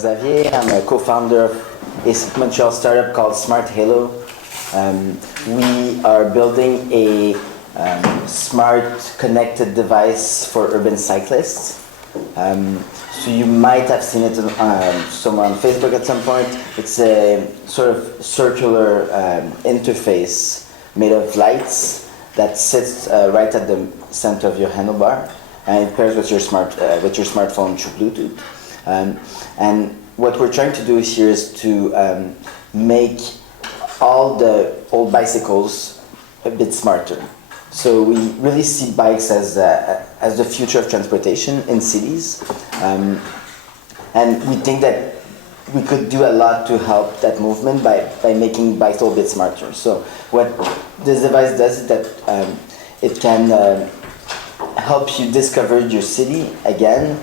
Xavier. I'm a co-founder of a Montreal startup called SmartHalo. We are building a smart connected device for urban cyclists. So you might have seen it somewhere on Facebook at some point. It's a sort of circular interface made of lights that sits right at the center of your handlebar, and it pairs with your smartphone through Bluetooth. And what we're trying to do here is to make all the old bicycles a bit smarter. So we really see bikes as the future of transportation in cities, and we think that we could do a lot to help that movement by making bikes a little bit smarter. So what this device does is that it can help you discover your city again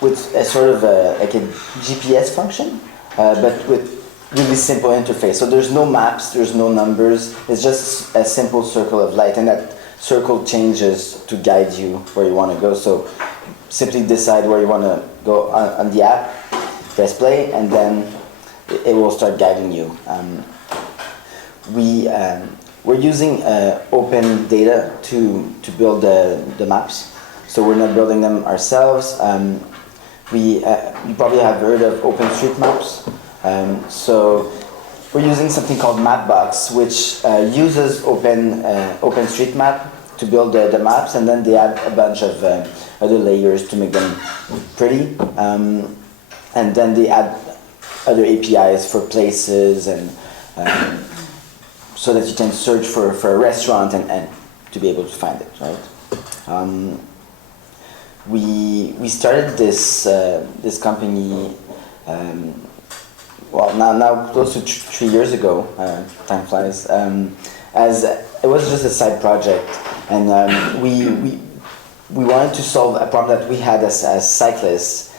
with a sort of like a GPS function, but with really simple interface. So there's no maps, there's no numbers, it's just a simple circle of light, and that circle changes to guide you where you want to go. So simply decide where you want to go on the app, press play, and then it will start guiding you. We're using open data to build the maps, so we're not building them ourselves. You probably have heard of OpenStreetMaps. So we're using something called Mapbox, which uses OpenStreetMap to build the maps, and then they add a bunch of other layers to make them pretty. And then they add other APIs for places, and so that you can search for a restaurant and to be able to find it, right? We started this company now close to 3 years ago. Time flies. As it was just a side project, and we wanted to solve a problem that we had as cyclists.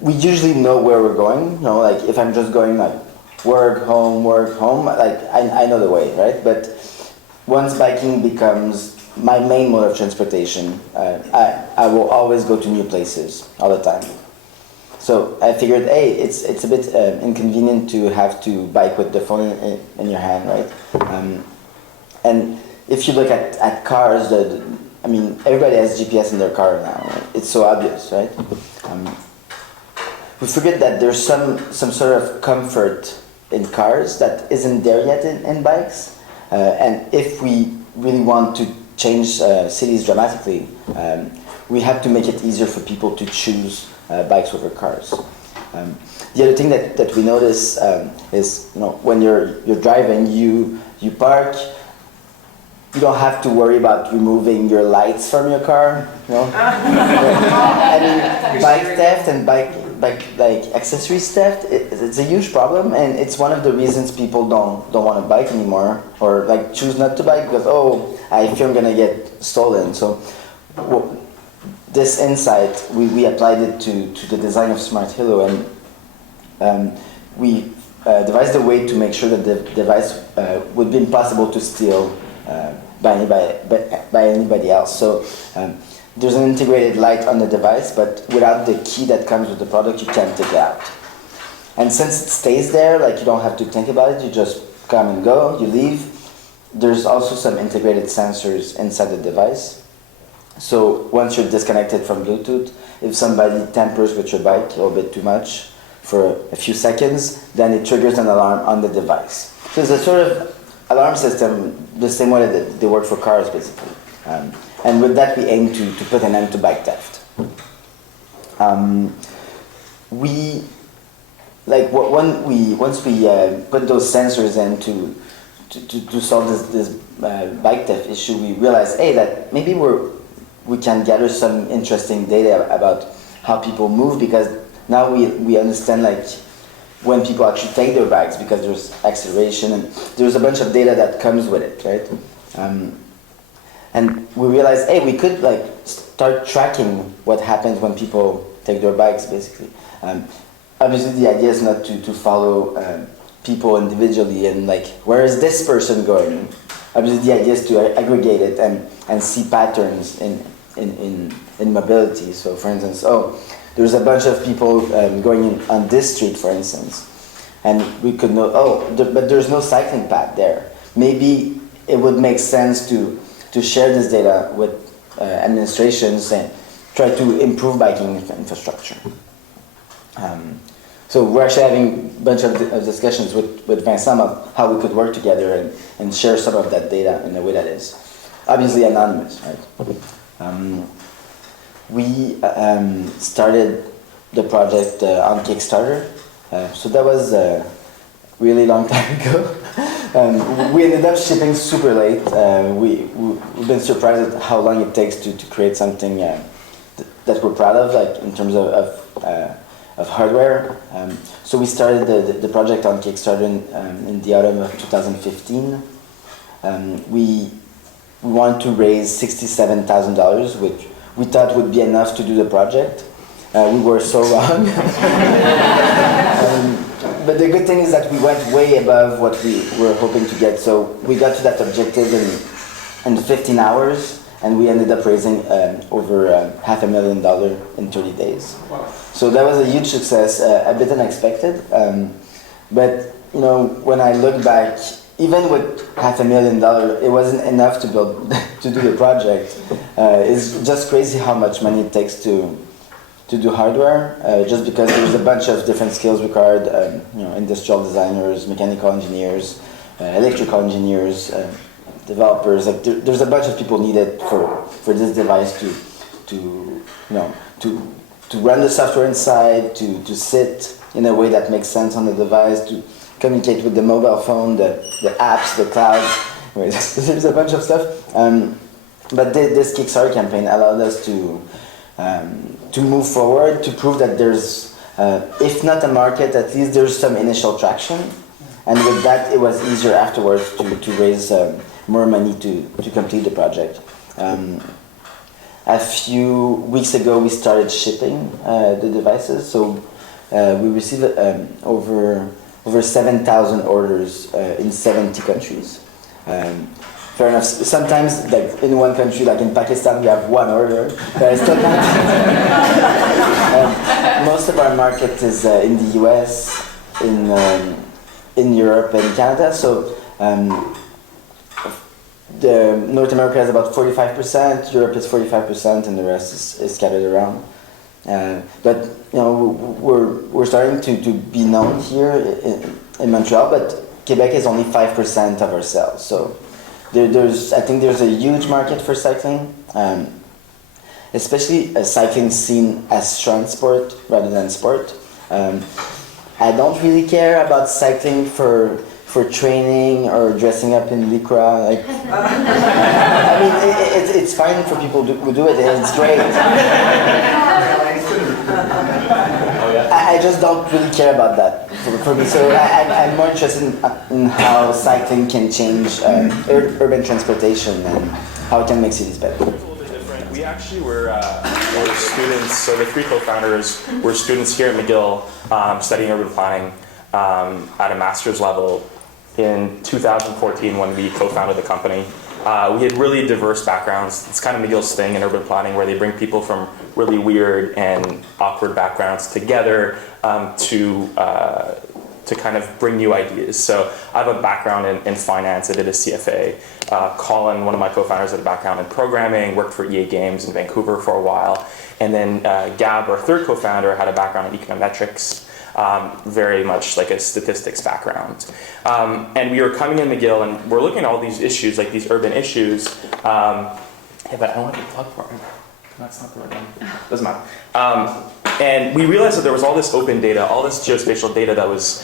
We usually know where we're going. You know, like if I'm just going like work, home, like I know the way, right? But once biking becomes my main mode of transportation, I will always go to new places all the time. So I figured, hey, it's a bit inconvenient to have to bike with the phone in your hand, right? And if you look at cars, everybody has GPS in their car now. Right? It's so obvious, right? We forget that there's some sort of comfort in cars that isn't there yet in bikes. And if we really want to change cities dramatically, we have to make it easier for people to choose bikes over cars. The other thing that we notice is, when you're driving, you park. You don't have to worry about removing your lights from your car. Bike theft and bike accessories theft, it's a huge problem, and it's one of the reasons people don't want to bike anymore, or choose not to bike because I fear I'm gonna get stolen. So this insight, we applied it to the design of SmartHalo, and we devised a way to make sure that the device would be impossible to steal by anybody else. So there's an integrated light on the device, but without the key that comes with the product, you can't take it out. And since it stays there, you don't have to think about it, you just come and go, you leave. There's also some integrated sensors inside the device. So once you're disconnected from Bluetooth, if somebody tampers with your bike a little bit too much for a few seconds, then it triggers an alarm on the device. So it's a sort of alarm system, the same way that they work for cars, basically. And with that, we aim to put an end to bike theft. Once we put those sensors in to solve this bike theft issue, we realized, hey, that maybe we can gather some interesting data about how people move, because now we understand when people actually take their bikes, because there's acceleration and there's a bunch of data that comes with it, right? And we realized, hey, we could start tracking what happens when people take their bikes, basically. Obviously, the idea is not to follow people individually and where is this person going? Obviously, the idea is to aggregate it and see patterns in mobility. So, for instance, there's a bunch of people going on this street, for instance, and we could know, but there's no cycling path there. Maybe it would make sense to share this data with administrations and try to improve biking infrastructure. So we're actually having a bunch of discussions with Vincent of how we could work together and share some of that data in a way that is obviously anonymous, right? We started the project on Kickstarter, so that was a really long time ago. We ended up shipping super late. We've been surprised at how long it takes to create something that we're proud of, like in terms of hardware. So we started the project on Kickstarter in the autumn of 2015. We wanted to raise $67,000, which we thought would be enough to do the project. We were so wrong. But the good thing is that we went way above what we were hoping to get. So we got to that objective in 15 hours, and we ended up raising over $500,000 in 30 days. Wow. So that was a huge success, a bit unexpected. But you know, when I look back, even with $500,000, it wasn't enough to do the project. It's just crazy how much money it takes to do hardware, just because there's a bunch of different skills required. You know, industrial designers, mechanical engineers, electrical engineers, developers. Like there's a bunch of people needed for this device to run the software inside, to sit in a way that makes sense on the device, to communicate with the mobile phone, the apps, the cloud. There's a bunch of stuff. But this Kickstarter campaign allowed us to move forward, to prove that there's, if not a market, at least there's some initial traction. And with that, it was easier afterwards to raise more money to complete the project. A few weeks ago, we started shipping the devices. So we received over 7,000 orders in 70 countries. Fair enough. Sometimes, like in one country, like in Pakistan, we have one order. Still not. Most of our market is in the US, in Europe and Canada. So North America is about 45%, Europe is 45%, and the rest is scattered around. But you know, we're starting to be known here in Montreal, but Quebec is only 5% of our sales. So I think there's a huge market for cycling, especially a cycling seen as transport rather than sport. I don't really care about cycling for training or dressing up in lycra. Like, I mean, it's fine for people who do it, and it's great. I just don't really care about that for me. So I'm more interested in how cycling can change urban transportation and how it can make cities better. It's a little bit different. We actually were students, so the three co-founders were students here at McGill studying urban planning at a master's level in 2014 when we co-founded the company. We had really diverse backgrounds. It's kind of McGill's thing in urban planning where they bring people from really weird and awkward backgrounds together to kind of bring new ideas. So I have a background in finance. I did a CFA. Colin, one of my co-founders, had a background in programming, worked for EA Games in Vancouver for a while. And then Gab, our third co-founder, had a background in econometrics. Very much like a statistics background. And we were coming in McGill and we're looking at all these issues, like these urban issues. Hey, but I don't want to plug for it. That's not the right one. Doesn't matter. And we realized that there was all this open data, all this geospatial data that was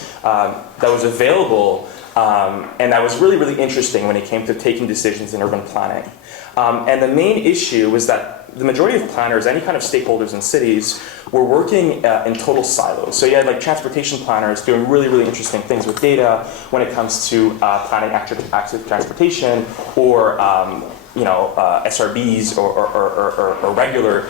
available, and that was really, really interesting when it came to taking decisions in urban planning. And the main issue was that the majority of planners, any kind of stakeholders in cities, were working in total silos. So you had like transportation planners doing really, really interesting things with data when it comes to planning active transportation or SRBs or regular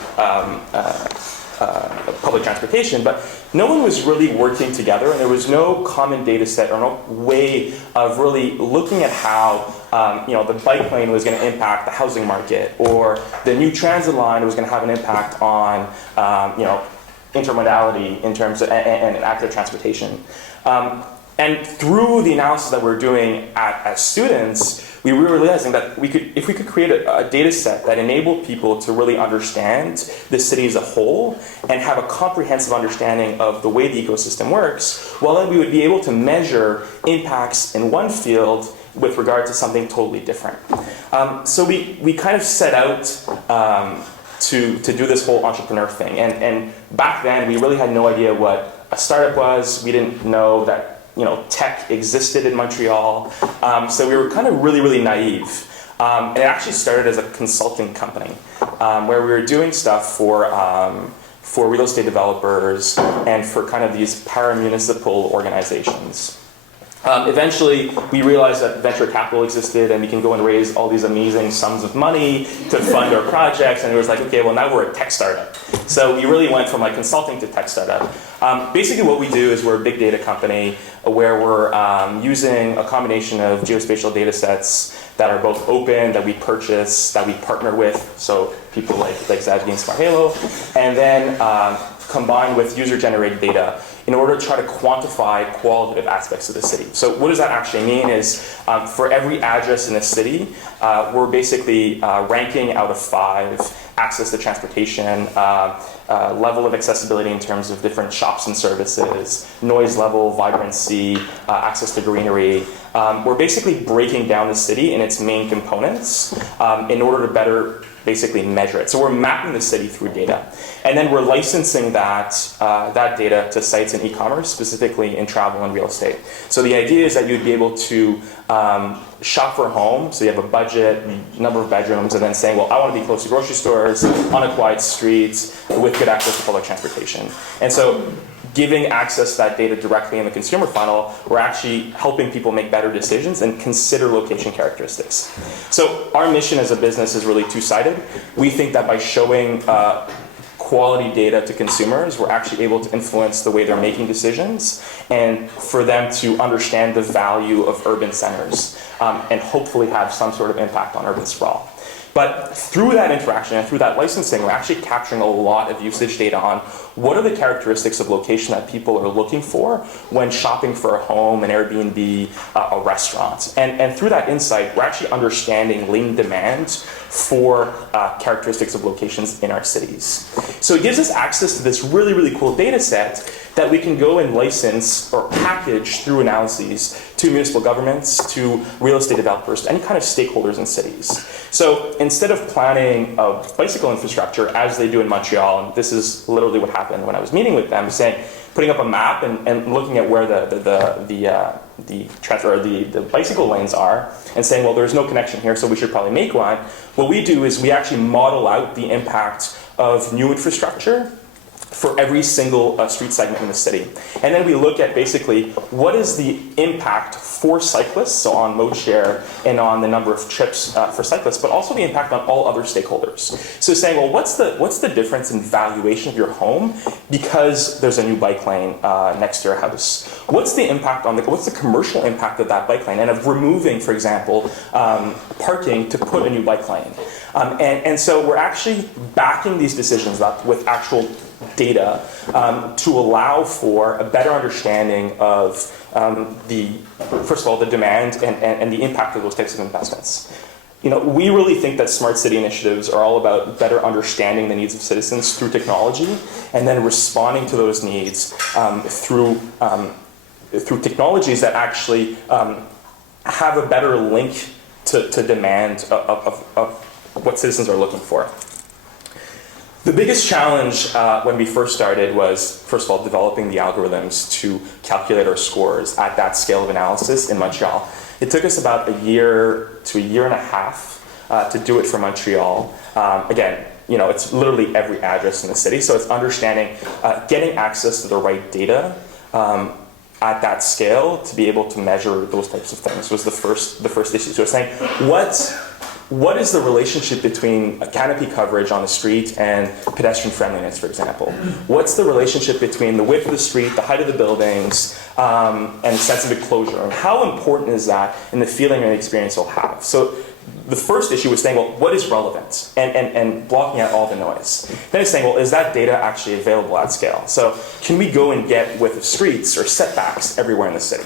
public transportation, but no one was really working together, and there was no common data set or no way of really looking at how the bike lane was going to impact the housing market, or the new transit line was going to have an impact on intermodality in terms of, and active transportation. And through the analysis that we're doing as students, we were realizing that if we could create a data set that enabled people to really understand the city as a whole and have a comprehensive understanding of the way the ecosystem works, well, then we would be able to measure impacts in one field with regard to something totally different. So we kind of set out to do this whole entrepreneur thing. And back then, we really had no idea what a startup was. We didn't know that tech existed in Montreal. So we were kind of really, really naive. And it actually started as a consulting company where we were doing stuff for real estate developers and for kind of these paramunicipal organizations. Eventually, we realized that venture capital existed and we can go and raise all these amazing sums of money to fund our projects. And it was like, okay, well, now we're a tech startup. So we really went from like consulting to tech startup. Basically, what we do is we're a big data company where we're using a combination of geospatial data sets that are both open, that we purchase, that we partner with, so people like Xavier and SmartHalo, and then combined with user-generated data in order to try to quantify qualitative aspects of the city. So what does that actually mean is for every address in a city, we're basically ranking out of 5 access to transportation, level of accessibility in terms of different shops and services, noise level, vibrancy, access to greenery. We're basically breaking down the city in its main components in order to better basically measure it. So we're mapping the city through data. And then we're licensing that data to sites in e-commerce, specifically in travel and real estate. So the idea is that you'd be able to shop for a home, so you have a budget, number of bedrooms, and then saying, well, I want to be close to grocery stores, on a quiet street, with good access to public transportation. And so giving access to that data directly in the consumer funnel, we're actually helping people make better decisions and consider location characteristics. So our mission as a business is really two-sided. We think that by showing quality data to consumers, we're actually able to influence the way they're making decisions and for them to understand the value of urban centers and hopefully have some sort of impact on urban sprawl. But through that interaction and through that licensing, we're actually capturing a lot of usage data on what are the characteristics of location that people are looking for when shopping for a home, an Airbnb, a restaurant. And through that insight, we're actually understanding latent demand for characteristics of locations in our cities. So it gives us access to this really, really cool data set that we can go and license or package through analyses to municipal governments, to real estate developers, to any kind of stakeholders in cities. So instead of planning a bicycle infrastructure as they do in Montreal, and this is literally what happened when I was meeting with them, putting up a map and looking at where the bicycle lanes are and saying, well, there's no connection here, so we should probably make one. What we do is we actually model out the impact of new infrastructure for every single street segment in the city. And then we look at basically what is the impact for cyclists, so on mode share and on the number of trips for cyclists, but also the impact on all other stakeholders. So saying, well, what's the difference in valuation of your home because there's a new bike lane next to your house? What's the impact on what's the commercial impact of that bike lane and of removing, for example, parking to put a new bike lane? And so we're actually backing these decisions up with actual data to allow for a better understanding of first of all, the demand and the impact of those types of investments. We really think that smart city initiatives are all about better understanding the needs of citizens through technology and then responding to those needs through technologies that actually have a better link to demand of what citizens are looking for. The biggest challenge when we first started was, first of all, developing the algorithms to calculate our scores at that scale of analysis in Montreal. It took us about a year to a year and a half to do it for Montreal. Again, it's literally every address in the city, so it's understanding, getting access to the right data at that scale to be able to measure those types of things was the first issue. So it's saying, what is the relationship between a canopy coverage on the street and pedestrian friendliness, for example? What's the relationship between the width of the street, the height of the buildings, and sense of enclosure? And how important is that in the feeling and experience you'll have? So the first issue was saying, well, what is relevant? And blocking out all the noise. Then it's saying, well, is that data actually available at scale? So can we go and get width of streets or setbacks everywhere in the city?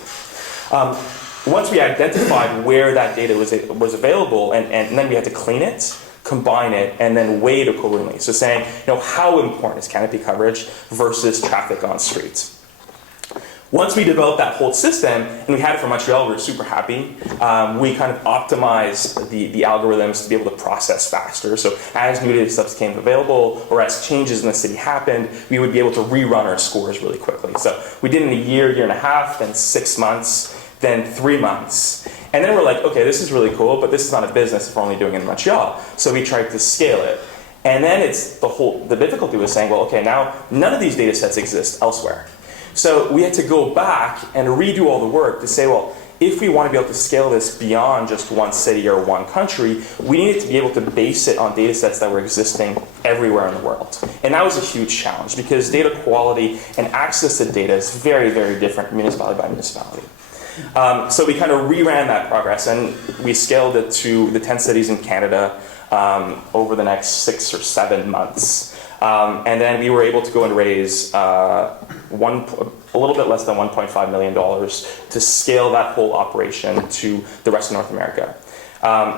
Once we identified where that data was available, and then we had to clean it, combine it, and then weigh it accordingly. So saying, how important is canopy coverage versus traffic on streets? Once we developed that whole system, and we had it for Montreal, we were super happy. We kind of optimized the algorithms to be able to process faster. So as new data sets became available, or as changes in the city happened, we would be able to rerun our scores really quickly. So we did it in a year and a half, then 6 months, then 3 months. And then we're like, okay, this is really cool, but this is not a business if we're only doing it in Montreal. So we tried to scale it. And then the difficulty was saying, well, okay, now none of these data sets exist elsewhere. So we had to go back and redo all the work to say, well, if we want to be able to scale this beyond just one city or one country, we needed to be able to base it on data sets that were existing everywhere in the world. And that was a huge challenge because data quality and access to data is very, very different municipality by municipality. So we kind of reran that progress and we scaled it to the 10 cities in Canada over the next 6 or 7 months. And then we were able to go and raise a little bit less than $1.5 million to scale that whole operation to the rest of North America.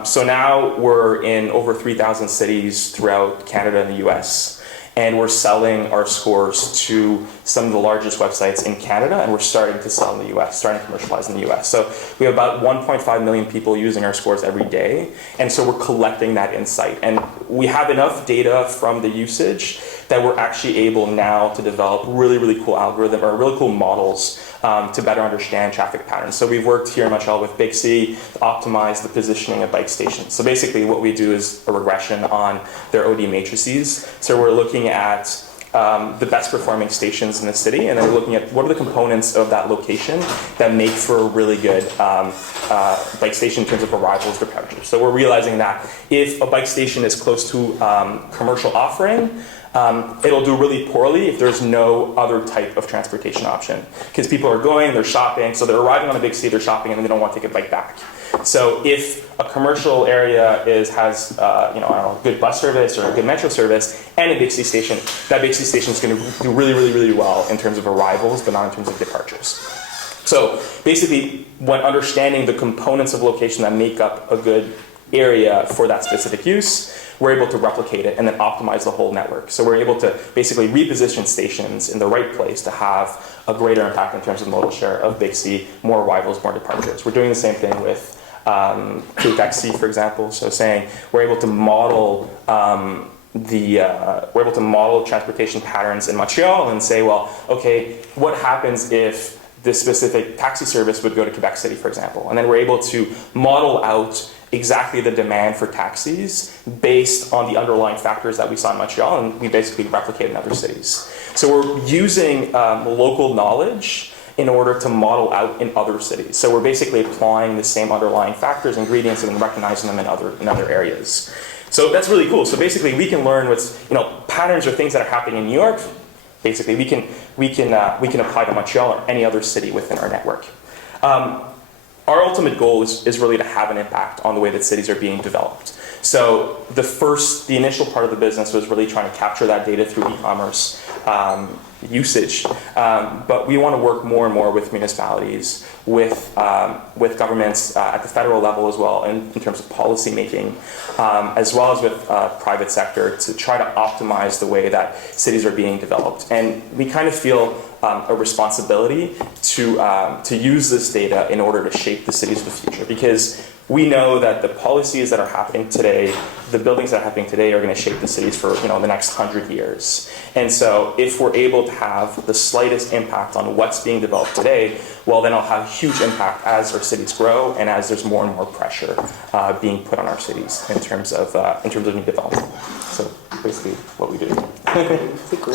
So now we're in over 3,000 cities throughout Canada and the US. And we're selling our scores to some of the largest websites in Canada, and we're starting to sell in the US, starting to commercialize in the US. So we have about 1.5 million people using our scores every day, and so we're collecting that insight. And we have enough data from the usage that we're actually able now to develop really, really cool algorithm or really cool models to better understand traffic patterns. So we've worked here in Montreal with Big C to optimize the positioning of bike stations. So basically what we do is a regression on their OD matrices. So we're looking at the best performing stations in the city, and then we're looking at what are the components of that location that make for a really good bike station in terms of arrivals, departures. So we're realizing that if a bike station is close to commercial offering, it'll do really poorly if there's no other type of transportation option. Because people are going, they're shopping, so they're arriving on a big city, they're shopping, and then they don't want to take a bike back. So if a commercial area has good bus service or a good metro service and a big C station, that big C station is going to do really, really, really well in terms of arrivals, but not in terms of departures. So basically, when understanding the components of location that make up a good area for that specific use, we're able to replicate it and then optimize the whole network. So we're able to basically reposition stations in the right place to have a greater impact in terms of modal share of Big C, more arrivals, more departures. We're doing the same thing with Quebec C, for example. So saying we're able to model we're able to model transportation patterns in Montreal and say, well, okay, what happens if this specific taxi service would go to Quebec City, for example? And then we're able to model out exactly the demand for taxis based on the underlying factors that we saw in Montreal, and we basically replicate in other cities. So we're using local knowledge in order to model out in other cities. So we're basically applying the same underlying factors, ingredients, and then recognizing them in other areas. So that's really cool. So basically, we can learn what's patterns or things that are happening in New York. Basically, we can apply to Montreal or any other city within our network. Our ultimate goal is really to have an impact on the way that cities are being developed. So the initial part of the business was really trying to capture that data through e-commerce usage, but we want to work more and more with municipalities, with governments at the federal level as well, in terms of policy making, as well as with private sector to try to optimize the way that cities are being developed. And we kind of feel a responsibility to use this data in order to shape the cities of the future, because we know that the policies that are happening today, the buildings that are happening today, are going to shape the cities for the next 100 years. And so if we're able to have the slightest impact on what's being developed today, well, then it'll have a huge impact as our cities grow and as there's more and more pressure being put on our cities in terms of new development. So basically what we do. Pretty cool.